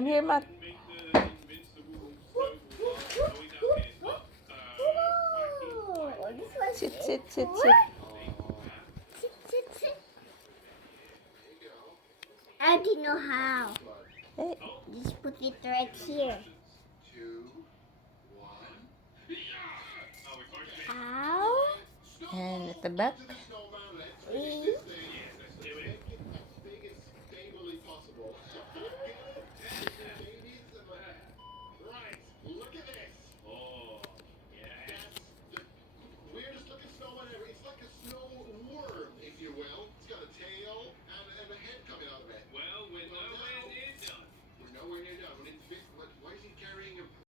Come here, Mac. Oh, this was Sit, it. sit, sit, What? sit. Sit, sit, sit. I didn't know how. Hey. Just put it right here. Ow. And at the back. Three.